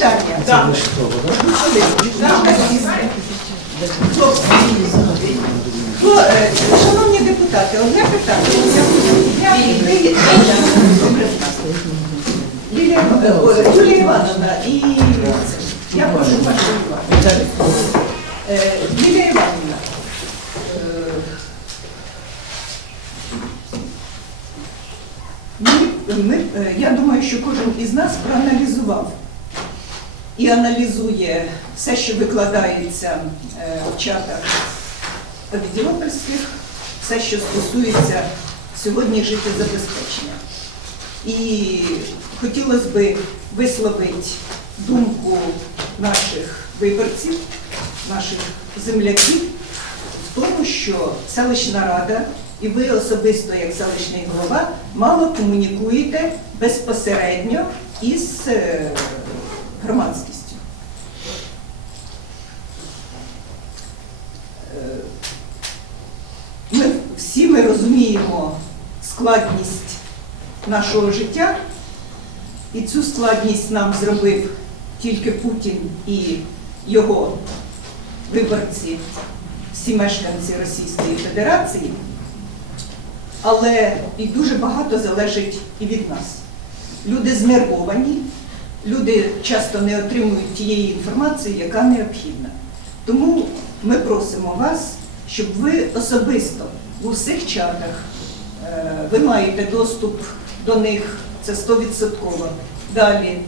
Так. Можна сісти? Хлопці, хто, е, Шановні депутати, одне питання. Лілія е, Юлія Івановна і я прошу вашу увагу. Е, Лілія Івановна, ми, ми, я думаю, що кожен із нас проаналізував і аналізує все, що викладається е, в чатах відділопольських, все, що стосується сьогодні життєзабезпечення. І хотілося б висловити думку наших виборців, наших земляків в тому, що селищна рада і ви особисто, як селищний голова, мало комунікуєте безпосередньо із е, громадськістю. Е, Ми всі ми розуміємо складність нашого життя, і цю складність нам зробив тільки Путін і його виборці, всі мешканці Російської Федерації, але і дуже багато залежить і від нас. Люди знервовані, люди часто не отримують тієї інформації, яка необхідна. Тому ми просимо вас, щоб ви особисто у всіх чатах, е, ви маєте доступ до них, це 100%. Далі,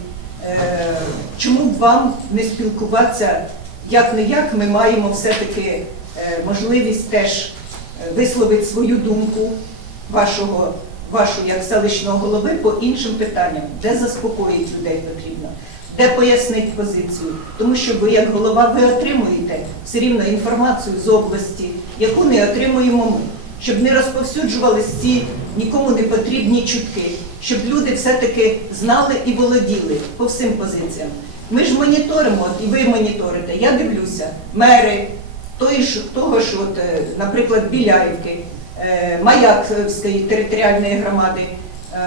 е, чому б вам не спілкуватися як не як, ми маємо все-таки е, можливість теж висловити свою думку вашого, вашу як селищного голови по іншим питанням, де заспокоїть людей потрібно, де пояснити позицію. Тому що ви, як голова, ви отримуєте все рівно інформацію з області, яку не отримуємо ми. Щоб не розповсюджувались ці нікому не потрібні чутки, щоб люди все-таки знали і володіли по всім позиціям. Ми ж моніторимо, і ви моніторите. Я дивлюся, мери той того ж, от, е, наприклад, Біляївки, е, територіальної громади, е,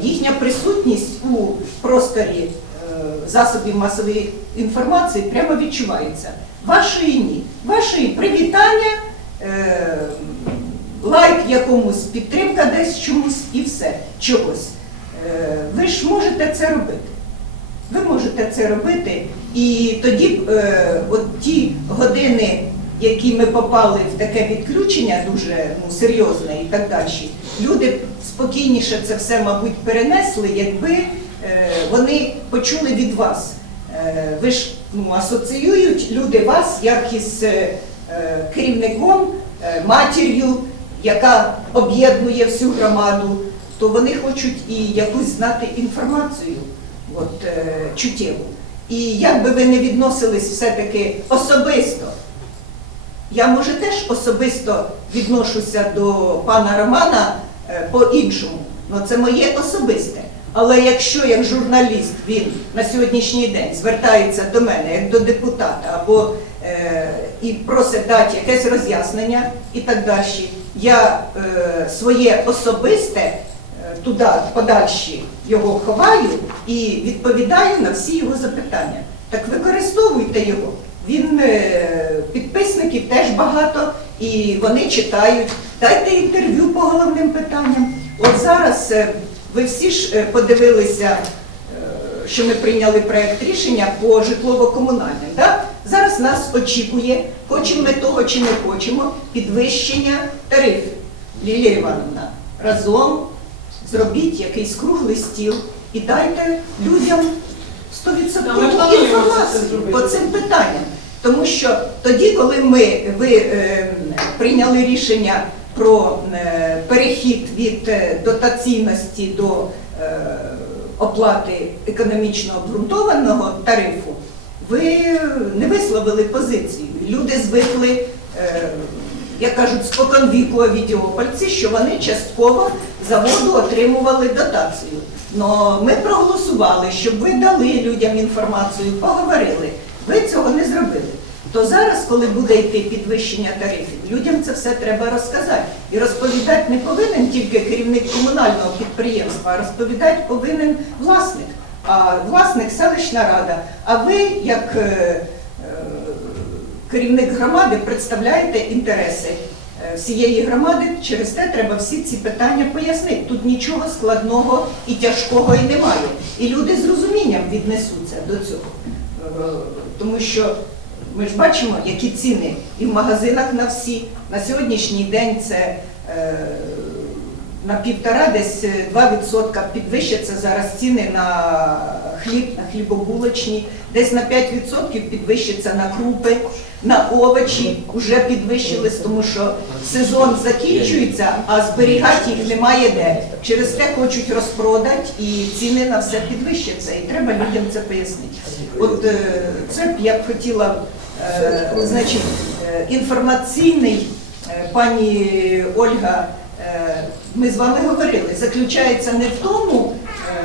їхня присутність у просторі е, засобів масової інформації прямо відчувається. Вашої ні. Вашої привітання, лайк якомусь, підтримка десь чомусь і все, чогось. Ви ж можете це робити. Ви можете це робити, і тоді от ті години, які ми попали в таке відключення, дуже ну, серйозне і так далі, люди спокійніше це все, мабуть, перенесли, якби е, вони почули від вас. Е, ви ж ну, асоціюють люди вас як із е, керівником, матір'ю, яка об'єднує всю громаду, то вони хочуть і якусь знати інформацію от, чуттєву. І як би ви не відносились все-таки особисто, я може теж особисто відношуся до пана Романа е, по-іншому, але це моє особисте. Але якщо як журналіст він на сьогоднішній день звертається до мене як до депутата або е, і просить дати якесь роз'яснення і так далі, я е, своє особисте е, туди подальші його ховаю і відповідаю на всі його запитання. Так використовуйте його. Він е, теж багато, і вони читають. Дайте інтерв'ю по головним питанням. От зараз е, ви всі ж е, подивилися, е, що ми прийняли проект рішення по житлово-комунальним. Да? Зараз нас очікує, хочемо ми того чи не хочемо, підвищення тарифів. Лілія Івановна, разом зробіть якийсь круглий стіл і дайте людям 100% Да, ми плануємо це інформацію по цим питанням. Тому що тоді, коли ми ви е, прийняли рішення про е, перехід від е, дотаційності до е, оплати економічно обґрунтованого тарифу, ви не висловили позицію. Люди звикли, е, як кажуть, спокон віку авідіопольці, що вони частково за воду отримували дотацію. Но ми проголосували, щоб ви дали людям інформацію, поговорили. Ви цього не зробили. То зараз, коли буде йти підвищення тарифів, людям це все треба розказати. І розповідати не повинен тільки керівник комунального підприємства, а розповідати повинен власник. а власник селищна рада. А ви, як е, е, керівник громади, представляєте інтереси е, всієї громади. Через те треба всі ці питання пояснити. Тут нічого складного і тяжкого і немає. І люди з розумінням віднесуться до цього. Тому що ми ж бачимо, які ціни і в магазинах на всі. На сьогоднішній день це е, на півтора, десь е, 2% підвищаться зараз ціни на хліб, на хлібобулочні, десь на 5% підвищаться на крупи, на овочі вже підвищились, тому що сезон закінчується, а зберігати їх немає де. Через те хочуть розпродати і ціни на все підвищаться, і треба людям це пояснити. От е, це б я б хотіла, е, значить, е, інформаційний е, пані Ольга, е, ми з вами говорили, заключається не в тому,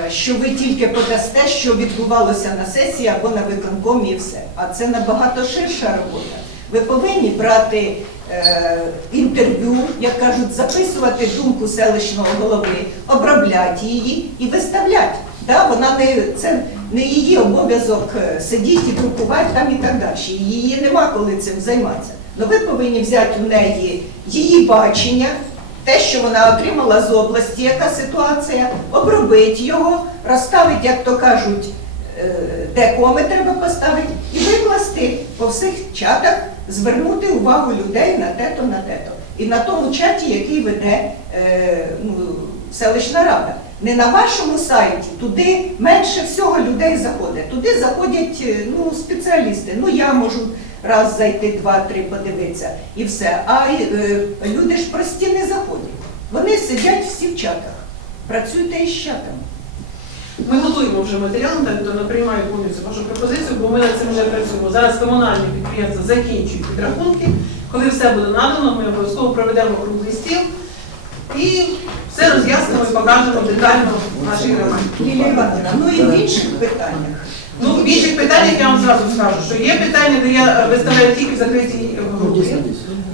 е, що ви тільки подасте, що відбувалося на сесії або на виконкомі і все. А це набагато ширша робота. Ви повинні брати е, інтерв'ю, як кажуть, записувати думку селищного голови, обробляти її і виставляти. Да, вона не це не її обов'язок е, сидіти і друкувати там і так далі. Її нема коли цим займатися. Но ви повинні взяти у неї її бачення, те, що вона отримала з області, яка ситуація, обробити його, розставити, як то кажуть, е, де коми треба поставити, і викласти по всіх чатах, звернути увагу людей на те-то, на те-то. І на тому чаті, який веде е, ну, селищна рада. Не на вашому сайті, туди менше всього людей заходить. Туди заходять е, ну, спеціалісти. Ну я можу раз зайти, два-три подивитися і все. А е, люди ж прості не заходять. Вони сидять всі в чатах. Працюйте із чатами. Ми готуємо вже матеріал, так то приймаю повністю вашу пропозицію, бо ми над цим вже працюємо. Зараз комунальні підприємства закінчують підрахунки. Коли все буде надано, ми обов'язково проведемо круглий стіл і все роз'яснимо і покажемо детально нашій громаді. Ну і в інших питаннях. Ну, в інших питаннях я вам зразу скажу, що є питання, де я виставляю тільки в закритій групі.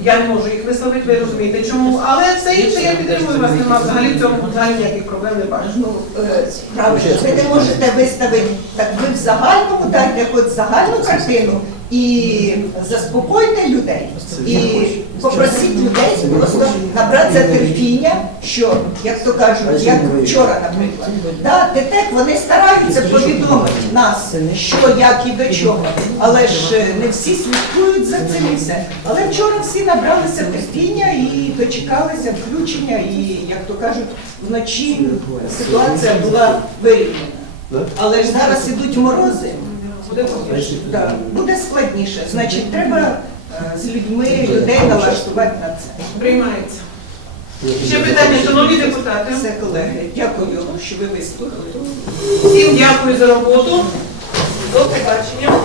Я не можу їх висловити, ви розумієте чому. Але все інше я підтримую вас, нема взагалі в цьому взагалі ніяких проблем не бачу. Ну, е, ви не можете виставити, так ви в загальному дайте хоч загальну картину і заспокойте людей. І попросіть людей просто набратися терпіння, що, як то кажуть, як вчора, наприклад. Да, ДТЕК, вони стараються повідомити нас, що, як і до чого. Але ж е, не всі слідкують за цим все. Але вчора всі набралися терпіння і дочекалися включення, і, як то кажуть, вночі ситуація була вирівняна. Але ж зараз ідуть морози. Буде складніше. Значить, треба з людьми людей налаштувати на це. Приймається. Ще питання, шановні депутати. Все, колеги, дякую, що ви вислухали. Всім дякую за роботу. До побачення.